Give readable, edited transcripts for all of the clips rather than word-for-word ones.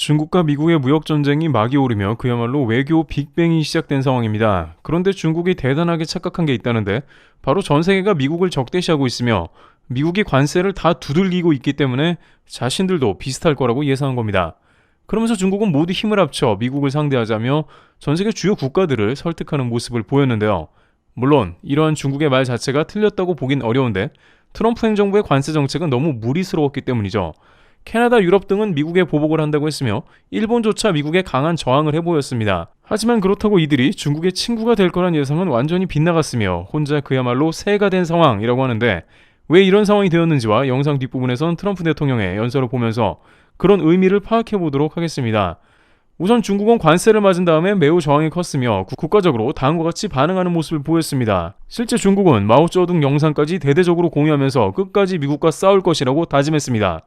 중국과 미국의 무역전쟁이 막이 오르며 그야말로 외교 빅뱅이 시작된 상황입니다. 그런데 중국이 대단하게 착각한 게 있다는데 바로 전 세계가 미국을 적대시하고 있으며 미국이 관세를 다 두들기고 있기 때문에 자신들도 비슷할 거라고 예상한 겁니다. 그러면서 중국은 모두 힘을 합쳐 미국을 상대하자며 전 세계 주요 국가들을 설득하는 모습을 보였는데요. 물론 이러한 중국의 말 자체가 틀렸다고 보긴 어려운데 트럼프 행정부의 관세 정책은 너무 무리스러웠기 때문이죠. 캐나다, 유럽 등은 미국에 보복을 한다고 했으며 일본조차 미국에 강한 저항을 해보였습니다. 하지만 그렇다고 이들이 중국의 친구가 될 거란 예상은 완전히 빗나갔으며 혼자 그야말로 새가 된 상황이라고 하는데 왜 이런 상황이 되었는지와 영상 뒷부분에선 트럼프 대통령의 연설을 보면서 그런 의미를 파악해 보도록 하겠습니다. 우선 중국은 관세를 맞은 다음에 매우 저항이 컸으며 국가적으로 다음과 같이 반응하는 모습을 보였습니다. 실제 중국은 마오쩌둥 영상까지 대대적으로 공유하면서 끝까지 미국과 싸울 것이라고 다짐했습니다.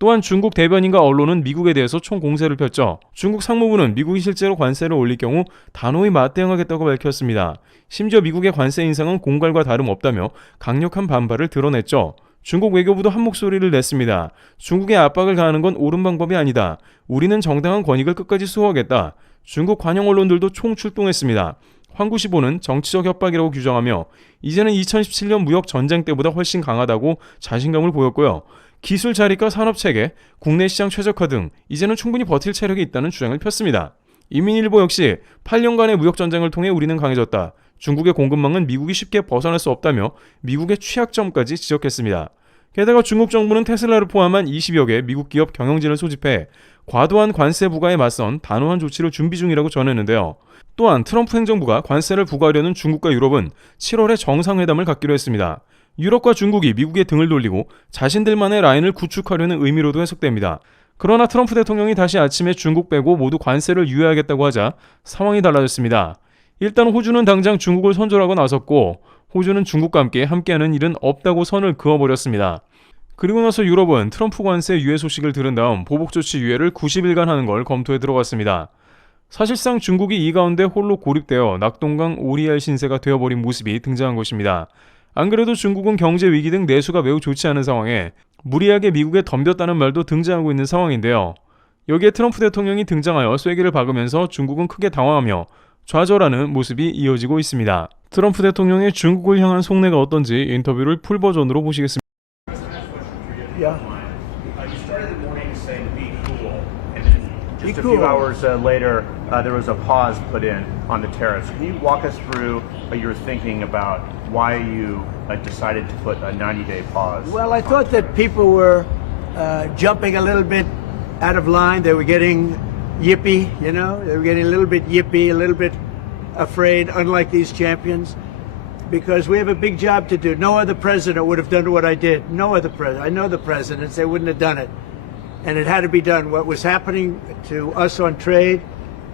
또한 중국 대변인과 언론은 미국에 대해서 총공세를 폈죠. 중국 상무부는 미국이 실제로 관세를 올릴 경우 단호히 맞대응하겠다고 밝혔습니다. 심지어 미국의 관세 인상은 공갈과 다름없다며 강력한 반발을 드러냈죠. 중국 외교부도 한 목소리를 냈습니다. 중국에 압박을 가하는 건 옳은 방법이 아니다. 우리는 정당한 권익을 끝까지 수호하겠다. 중국 관영 언론들도 총출동했습니다. 환구시보는 정치적 협박이라고 규정하며 이제는 2017년 무역 전쟁 때보다 훨씬 강하다고 자신감을 보였고요. 기술 자립과 산업체계, 국내 시장 최적화 등 이제는 충분히 버틸 체력이 있다는 주장을 폈습니다. 인민일보 역시 8년간의 무역전쟁을 통해 우리는 강해졌다. 중국의 공급망은 미국이 쉽게 벗어날 수 없다며 미국의 취약점까지 지적했습니다. 게다가 중국 정부는 테슬라를 포함한 20여 개 미국 기업 경영진을 소집해 과도한 관세 부과에 맞선 단호한 조치를 준비 중이라고 전했는데요. 또한 트럼프 행정부가 관세를 부과하려는 중국과 유럽은 7월에 정상회담을 갖기로 했습니다. 유럽과 중국이 미국의 등을 돌리고 자신들만의 라인을 구축하려는 의미로도 해석됩니다. 그러나 트럼프 대통령이 다시 아침에 중국 빼고 모두 관세를 유예하겠다고 하자 상황이 달라졌습니다. 일단 호주는 당장 중국을 선절하고 나섰고 호주는 중국과 함께하는 일은 없다고 선을 그어버렸습니다. 그리고 나서 유럽은 트럼프 관세 유예 소식을 들은 다음 보복조치 유예를 90일간 하는 걸 검토에 들어갔습니다. 사실상 중국이 이 가운데 홀로 고립되어 낙동강 오리알 신세가 되어버린 모습이 등장한 것입니다. 안 그래도 중국은 경제 위기 등 내수가 매우 좋지 않은 상황에 무리하게 미국에 덤볐다는 말도 등장하고 있는 상황인데요. 여기에 트럼프 대통령이 등장하여 쐐기를 박으면서 중국은 크게 당황하며 좌절하는 모습이 이어지고 있습니다. 트럼프 대통령의 중국을 향한 속내가 어떤지 인터뷰를 풀버전으로 보시겠습니다. Yeah. You started the morning saying be cool, and then just a few hours later, there was a pause put in on the tariffs. Can you walk us through your thinking about why you decided to put a 90-day pause? Well, I thought that people were jumping a little bit out of line. They were getting yippy, you know. They were getting a little bit yippy, a little bit afraid, unlike these champions. Because we have a big job to do. No other president would have done what I did. No other president. I know the presidents, they wouldn't have done it. And it had to be done. What was happening to us on trade,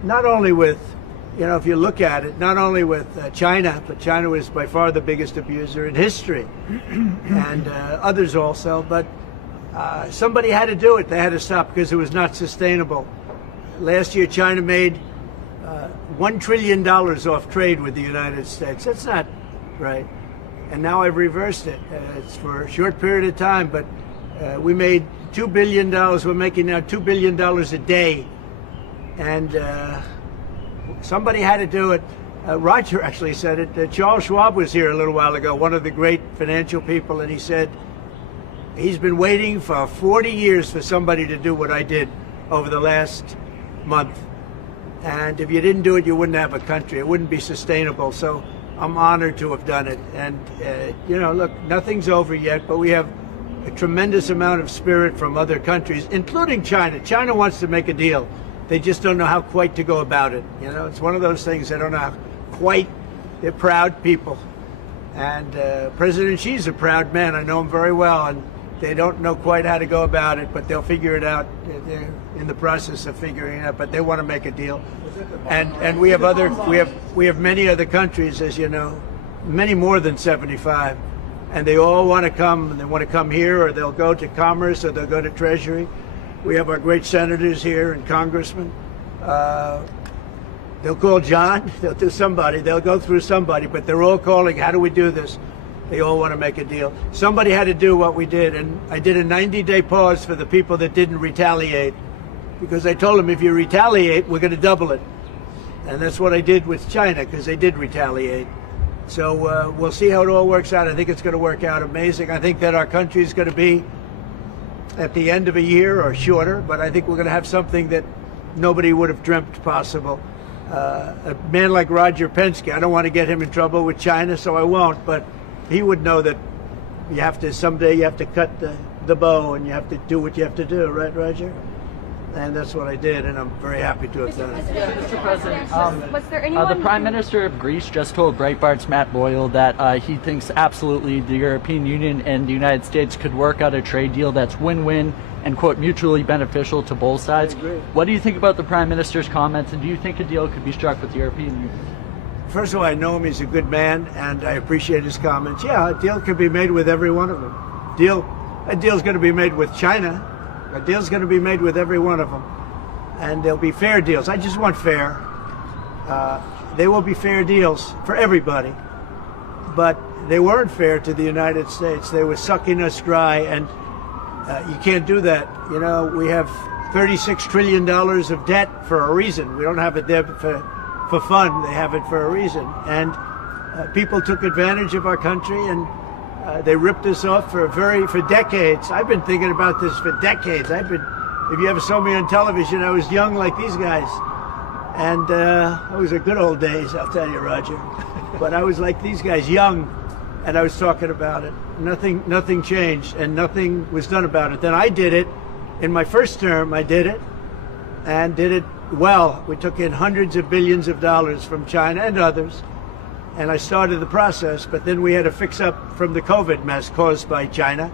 not only with, you know, if you look at it, not only with China, but China was by far the biggest abuser in history, and others also, but somebody had to do it. They had to stop because it was not sustainable. Last year, China made $1 trillion off trade with the United States. That's not right. And now I've reversed it. It's for a short period of time, but we made $2 billion. We're making now $2 billion a day. And somebody had to do it. Roger actually said it. Charles Schwab was here a little while ago, one of the great financial people, and he said he's been waiting for 40 years for somebody to do what I did over the last month. And if you didn't do it, you wouldn't have a country. It wouldn't be sustainable. So I'm honored to have done it. And, you know, look, nothing's over yet, but we have a tremendous amount of spirit from other countries, including China. China wants to make a deal. They just don't know how quite to go about it. You know, it's one of those things they don't know how quite. They're proud people. And President Xi's a proud man. I know him very well. And they don't know quite how to go about it, but they'll figure it out. They're in the process of figuring it out, but they want to make a deal. And we have many other countries, as you know, many more than 75, and they all want to come. And they want to come here, or they'll go to Commerce, or they'll go to Treasury. We have our great senators here and congressmen. They'll call John. They'll do somebody. They'll go through somebody, but they're all calling. How do we do this? They all want to make a deal. Somebody had to do what we did, and I did a 90-day pause for the people that didn't retaliate. because I told them if you retaliate, we're going to double it. And that's what I did with China, because they did retaliate. So we'll see how it all works out. I think it's going to work out amazing. I think that our country is going to be at the end of a year or shorter, but I think we're going to have something that nobody would have dreamt possible. A man like Roger Penske, I don't want to get him in trouble with China, so I won't, but he would know that you have to, someday you have to cut the bow and you have to do what you have to do, right, Roger? And that's what I did, and I'm very happy to have done it. Mr. President, Was there anyone the Prime Minister of Greece just told Breitbart's Matt Boyle that he thinks absolutely the European Union and the United States could work out a trade deal that's win-win and, quote, mutually beneficial to both sides. I agree. What do you think about the Prime Minister's comments, and do you think a deal could be struck with the European Union? First of all, I know him, he's a good man, and I appreciate his comments. Yeah, a deal could be made with every one of them. A deal's going to be made with China. A deal's going to be made with every one of them. And there'll be fair deals. I just want fair. There will be fair deals for everybody. But they weren't fair to the United States. They were sucking us dry, and you can't do that. You know, we have $36 trillion of debt for a reason. We don't have it there for fun. They have it for a reason. And people took advantage of our country, and they ripped us off for decades. I've been thinking about this for decades. If you ever saw me on television, I was young like these guys. And it was the good old days, I'll tell you, Roger. But I was like these guys, young, and I was talking about it. Nothing changed, and nothing was done about it. Then I did it. In my first term, I did it, and did it well. We took in hundreds of billions of dollars from China and others, and I started the process, but then we had to fix up from the COVID mess caused by China.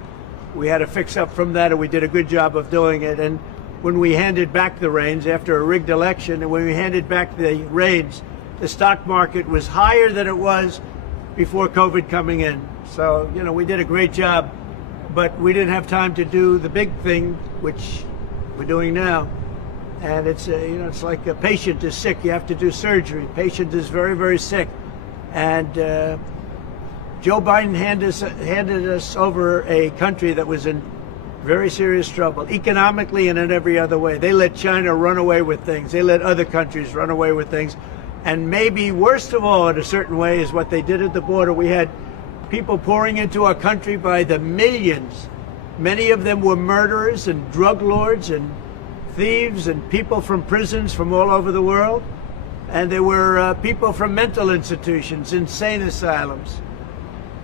We had to fix up from that, and we did a good job of doing it. And when we handed back the reins after a rigged election, and when we handed back the reins, the stock market was higher than it was before COVID coming in. So, you know, we did a great job, but we didn't have time to do the big thing, which we're doing now. And it's, you know, it's like a patient is sick, you have to do surgery. Patient is very, very sick. And Joe Biden handed us over a country that was in very serious trouble, economically and in every other way. They let China run away with things. They let other countries run away with things. And maybe worst of all, in a certain way, is what they did at the border. We had people pouring into our country by the millions. Many of them were murderers and drug lords and thieves and people from prisons from all over the world. And there were people from mental institutions, insane asylums.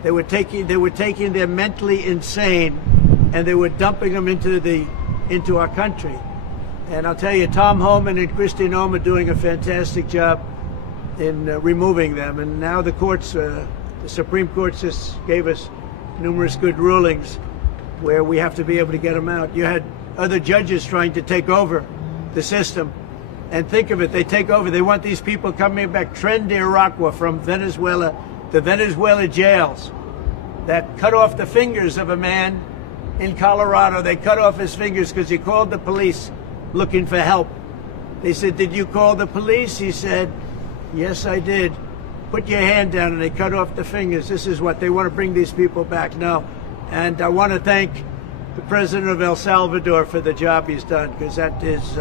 They were taking their mentally insane, and they were dumping them into our country. And I'll tell you, Tom Homan and Kristi Noem are doing a fantastic job in removing them. And now the courts, the Supreme Court just gave us numerous good rulings where we have to be able to get them out. You had other judges trying to take over the system. And think of it, they take over, they want these people coming back, Tren de Aragua from Venezuela, the Venezuela jails that cut off the fingers of a man in Colorado. They cut off his fingers because he called the police looking for help. They said, "Did you call the police?" He said, "Yes, I did." "Put your hand down," and they cut off the fingers. This is what they want to bring these people back now. And I want to thank the president of El Salvador for the job he's done, because that is,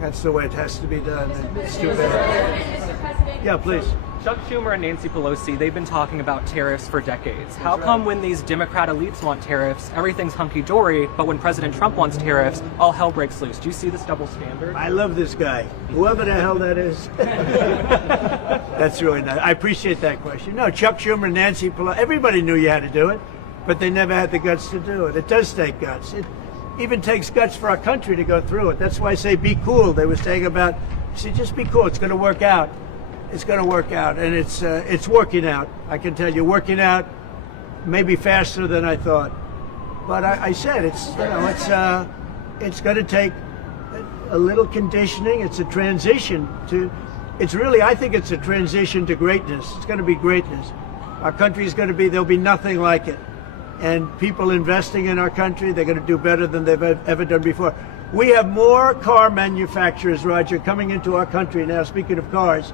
that's the way it has to be done. And it's too bad. Yeah, please. Chuck Schumer and Nancy Pelosi, they've been talking about tariffs for decades. How come when these Democrat elites want tariffs, everything's hunky-dory, but when President Trump wants tariffs, all hell breaks loose? Do you see this double standard? I love this guy, whoever the hell that is. That's really nice. I appreciate that question. No, Chuck Schumer, Nancy Pelosi, everybody knew you had to do it, but they never had the guts to do it. It does take guts. It even takes guts for our country to go through it. That's why I say be cool. They were saying about, I said, just be cool. It's going to work out. It's going to work out, and it's working out. I can tell you, working out maybe faster than I thought. But I said it's going to take a little conditioning. It's a transition to. It's really, I think it's a transition to greatness. It's going to be greatness. Our country is going to be. There'll be nothing like it, and people investing in our country, they're going to do better than they've ever done before. We have more car manufacturers, Roger, coming into our country now. Speaking of cars.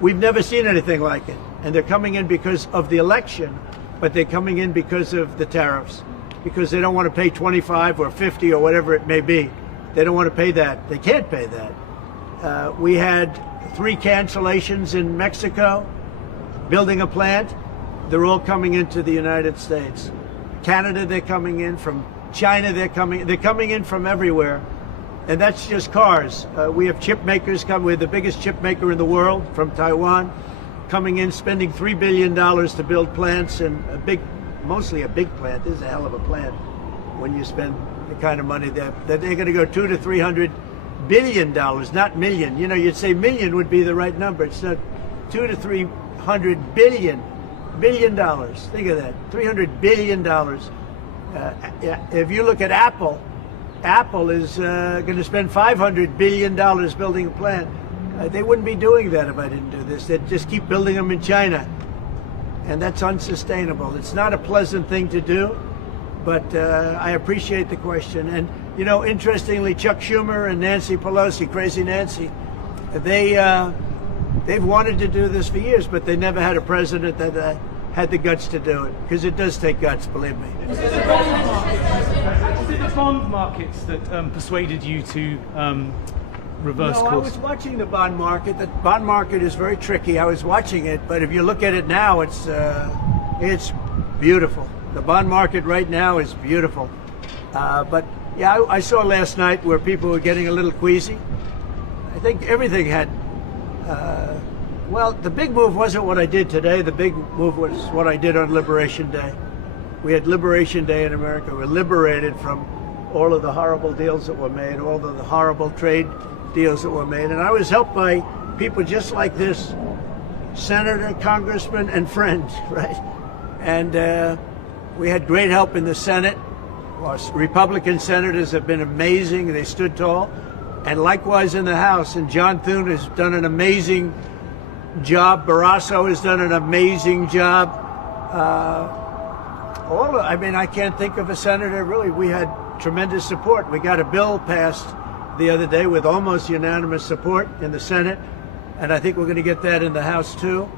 We've never seen anything like it. And they're coming in because of the election, but they're coming in because of the tariffs, because they don't want to pay 25 or 50 or whatever it may be. They don't want to pay that. They can't pay that. We had 3 cancellations in Mexico, building a plant. They're all coming into the United States. Canada, they're coming in. From China, they're coming in from everywhere. And that's just cars. We have chip makers coming. We're the biggest chip maker in the world from Taiwan, coming in, spending $3 billion to build plants, and mostly a big plant. This is a hell of a plant when you spend the kind of money that they're going to go $200 to $300 billion, not million. You know, you'd say million would be the right number. It's not. $200 to $300 billion. Think of that. $300 billion. If you look at Apple is going to spend $500 billion building a plant. They wouldn't be doing that if I didn't do this. They'd just keep building them in China. And that's unsustainable. It's not a pleasant thing to do, but I appreciate the question. And, you know, interestingly, Chuck Schumer and Nancy Pelosi, Crazy Nancy, they've wanted to do this for years, but they never had a president that had the guts to do it, because it does take guts, believe me. Was it the bond markets that persuaded you to reverse No, I course? was watching the bond market. The bond market is very tricky. I was watching it, but if you look at it now, it's beautiful. The bond market right now is beautiful. But yeah, I saw last night where people were getting a little queasy. I think everything had. Well, the big move wasn't what I did today. The big move was what I did on Liberation Day. We had Liberation Day in America. We're liberated from all of the horrible deals that were made, all of the horrible trade deals that were made. And I was helped by people just like this, senator, congressman, and friends, right? And we had great help in the Senate. Our Republican senators have been amazing. They stood tall. And likewise in the House. And John Thune has done an amazing job. Barrasso has done an amazing job. I can't think of a senator, really. We had tremendous support. We got a bill passed the other day with almost unanimous support in the Senate, and I think we're going to get that in the House too.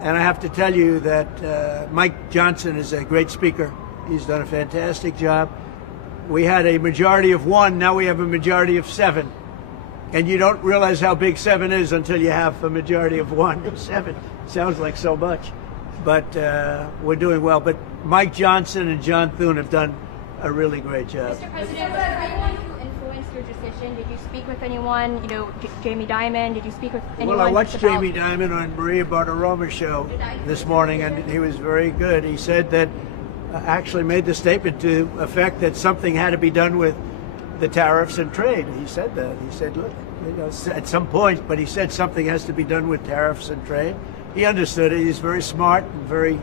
And I have to tell you that Mike Johnson is a great speaker. He's done a fantastic job. We had a majority of 1, now we have a majority of 7. And you don't realize how big 7 is until you have a majority of 1. 7 sounds like so much, but we're doing well. But Mike Johnson and John Thune have done a really great job. Mr. President, was there anyone who influenced your decision? Did you speak with anyone, you know, Jamie Dimon? Did you speak with anyone? Well, I watched Jamie Dimon on Maria Bartiromo's show this morning, and he was very good. He said that, actually made the statement to effect that something had to be done with the tariffs and trade. He said that. He said, look, you know, at some point, but he said something has to be done with tariffs and trade. He understood it. He's very smart and very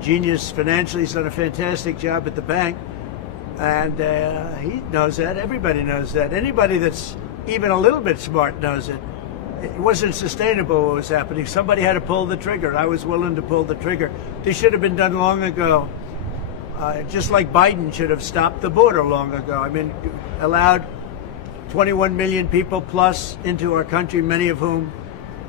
genius financially. He's done a fantastic job at the bank. And he knows that. Everybody knows that. Anybody that's even a little bit smart knows it. It wasn't sustainable what was happening. Somebody had to pull the trigger. I was willing to pull the trigger. This should have been done long ago. Just like Biden should have stopped the border long ago. I mean, allowed 21 million people plus into our country, many of whom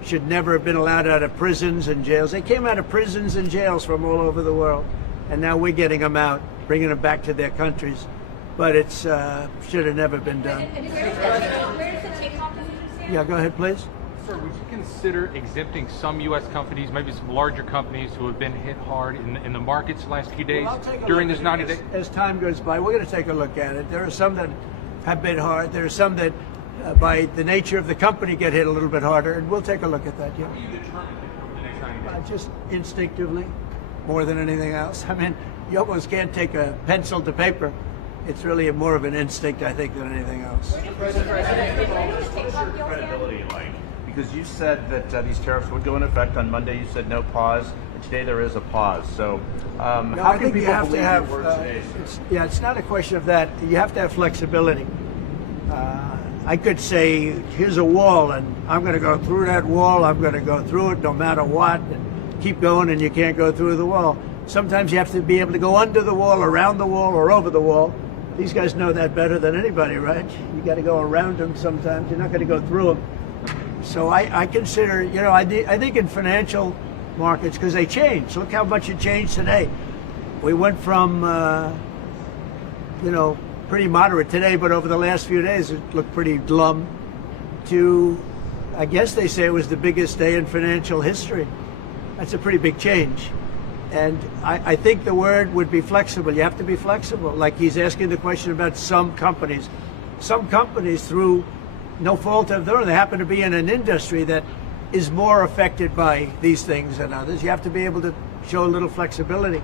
should never have been allowed out of prisons and jails. They came out of prisons and jails from all over the world, and now we're getting them out, bringing them back to their countries. But it's should have never been done. Where does the takeoff decision stand? Yeah, go ahead, please. Sir, would you consider exempting some U.S. companies, maybe some larger companies who have been hit hard in the markets the last few days Well, I'll take a during look this at 90 days? As time goes by, we're going to take a look at it. There are some that have been hard. There are some that, by the nature of the company, get hit a little bit harder, and we'll take a look at that. Yeah. How do you determine over the next 90 days? Just instinctively, more than anything else. I mean, you almost can't take a pencil to paper. It's really more of an instinct, I think, than anything else. What's your credibility like? Because you said that these tariffs would go into effect on Monday. You said no pause. And today there is a pause. So how can people believe your word today? It's not a question of that. You have to have flexibility. I could say, here's a wall, and I'm going to go through that wall. I'm going to go through it no matter what, and keep going, and you can't go through the wall. Sometimes you have to be able to go under the wall, around the wall, or over the wall. These guys know that better than anybody, right? You got to go around them sometimes. You're not going to go through them. So I consider, you know, I think in financial markets, because they change. Look how much it changed today. We went from, pretty moderate today, but over the last few days it looked pretty glum, to, I guess they say it was the biggest day in financial history. That's a pretty big change. And I think the word would be flexible. You have to be flexible. Like he's asking the question about some companies. Some companies, through no fault of their own, they happen to be in an industry that is more affected by these things than others. You have to be able to show a little flexibility.